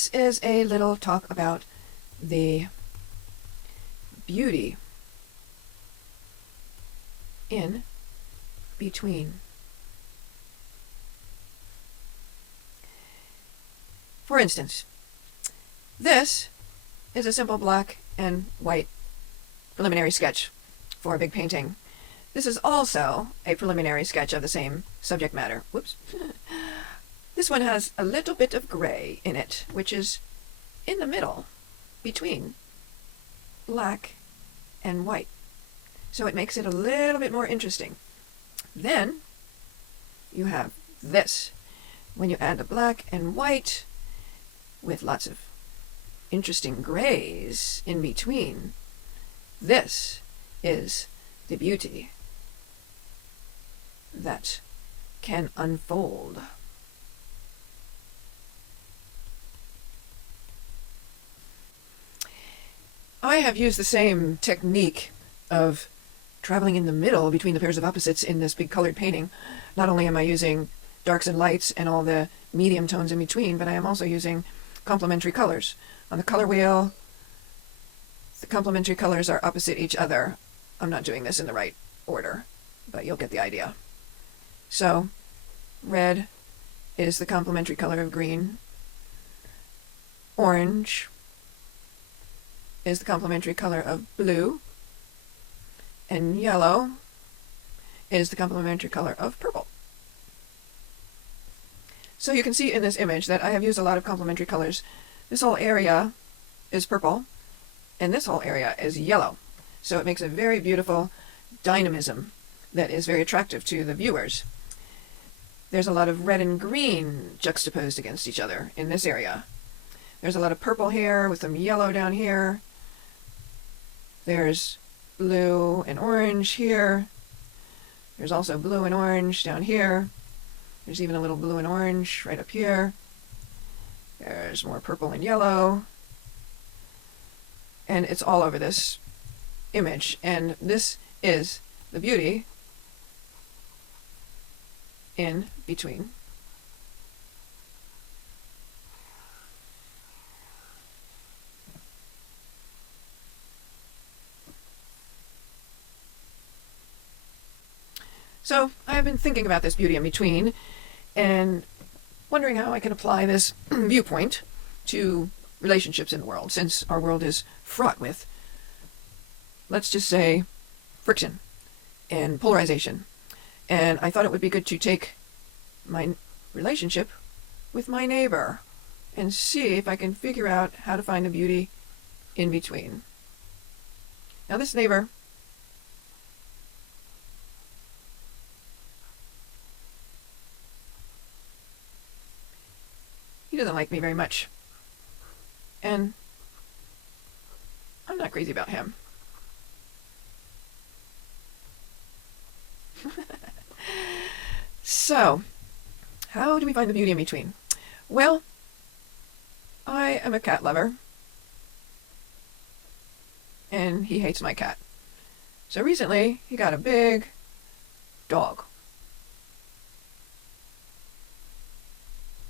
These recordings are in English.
this is a little talk about the beauty in between. For instance, this is a simple black and white preliminary sketch for a big painting. This is also a preliminary sketch of the same subject matter. Whoops. This one has a little bit of gray in it, which is in the middle between black and white. So it makes it a little bit more interesting. Then you have this. When you add the black and white with lots of interesting grays in between, this is the beauty that can unfold. I have used the same technique of traveling in the middle between the pairs of opposites in this big colored painting. Not only am I using darks and lights and all the medium tones in between, but I am also using complementary colors. On the color wheel, the complementary colors are opposite each other. I'm not doing this in the right order, but you'll get the idea. So, red is the complementary color of green. Orange is the complementary color of blue. And yellow is the complementary color of purple. So you can see in this image that I have used a lot of complementary colors. This whole area is purple, and this whole area is yellow. So it makes a very beautiful dynamism that is very attractive to the viewers. There's a lot of red and green juxtaposed against each other in this area. There's a lot of purple here with some yellow down here. There's blue and orange here. There's also blue and orange down here. There's even a little blue and orange right up here. There's more purple and yellow. And it's all over this image. And this is the beauty in between. So I have been thinking about this beauty in between and wondering how I can apply this viewpoint to relationships in the world, since our world is fraught with, let's just say, friction and polarization. And I thought it would be good to take my relationship with my neighbor and see if I can figure out how to find the beauty in between. Now this neighbor, he doesn't like me very much. And I'm not crazy about him. So, how do we find the beauty in between? Well, I am a cat lover. And he hates my cat. So recently, he got a big dog.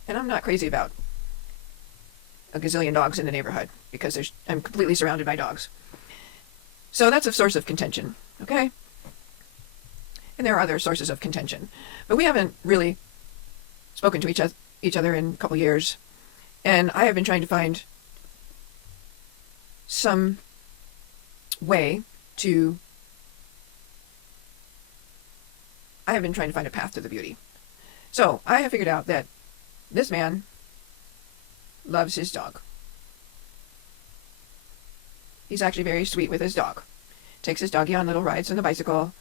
And I'm not crazy about a gazillion dogs in the neighborhood because I'm completely surrounded by dogs. So that's a source of contention, okay? And there are other sources of contention. But we haven't really spoken to each other in a couple years. And I have been trying to find some way to... I have been trying to find a path to the beauty. So I have figured out that this man loves his dog. He's actually very sweet with his dog. Takes his doggy on little rides on the bicycle.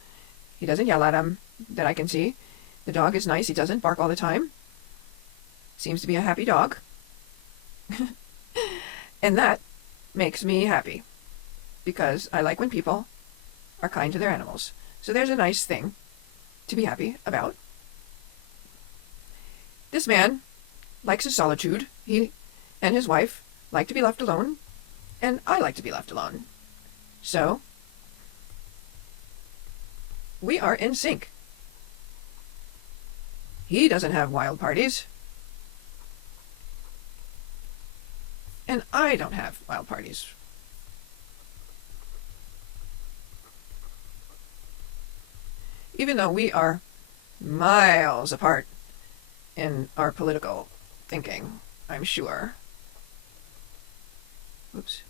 He doesn't yell at him, that I can see. The dog is nice. He doesn't bark all the time. Seems to be a happy dog. And that makes me happy, because I like when people are kind to their animals. So there's a nice thing to be happy about. This man likes his solitude. He and his wife like to be left alone, and I like to be left alone. So we are in sync. He doesn't have wild parties. And I don't have wild parties. Even though we are miles apart in our political thinking, I'm sure. Oops.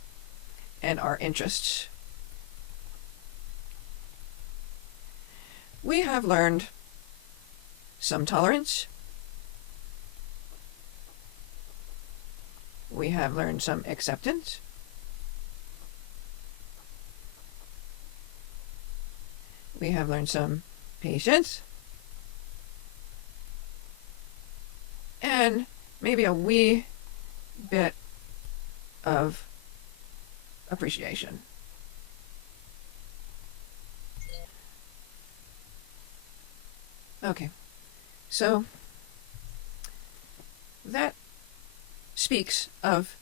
And our interests. We have learned some tolerance. We have learned some acceptance. We have learned some patience. And maybe a wee bit of appreciation. Okay, so that speaks of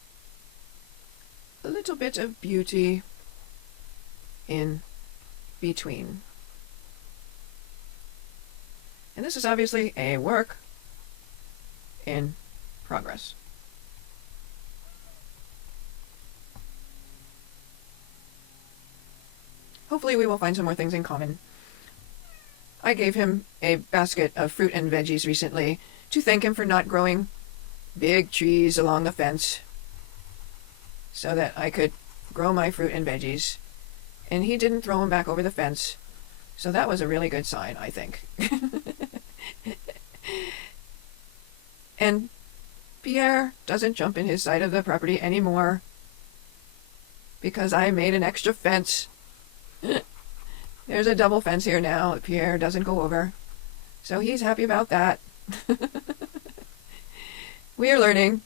a little bit of beauty in between. And this is obviously a work in progress. Hopefully we will find some more things in common. I gave him a basket of fruit and veggies recently to thank him for not growing big trees along the fence so that I could grow my fruit and veggies. And he didn't throw them back over the fence. So that was a really good sign, I think. And Pierre doesn't jump in his side of the property anymore because I made an extra fence. There's a double fence here now that Pierre doesn't go over. So he's happy about that. We are learning.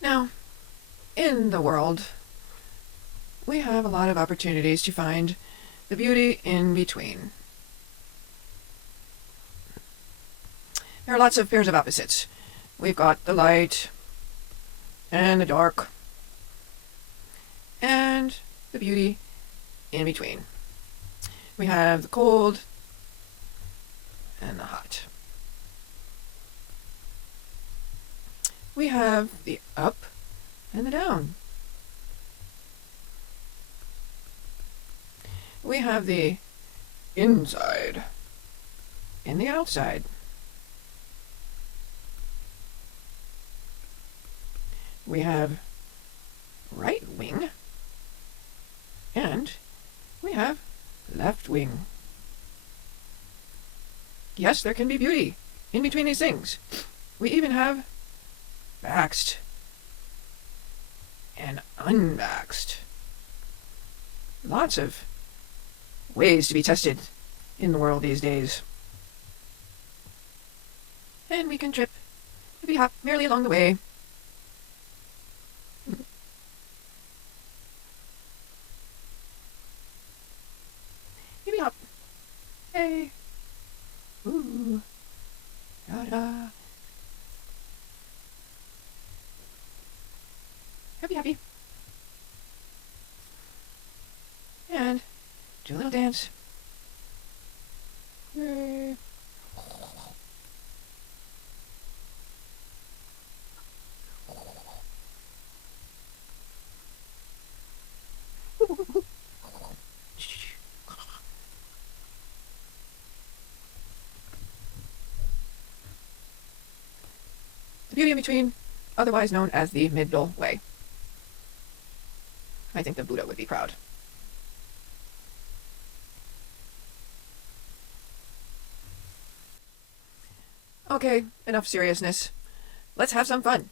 Now, in the world, we have a lot of opportunities to find the beauty in between. There are lots of pairs of opposites. We've got the light and the dark and the beauty in between. We have the cold and the hot. We have the up and the down. We have the inside and the outside. We have right wing and we have left wing. Yes, there can be beauty in between these things. We even have vaxxed and unvaxxed. Lots of ways to be tested in the world these days. And we can trip if we hop merrily along the way. Maybe hop. Hey. Ooh. Da-da. Happy. And do a little dance. Yay. The beauty in between, otherwise known as the middle way. I think the Buddha would be proud. Okay, enough seriousness. Let's have some fun.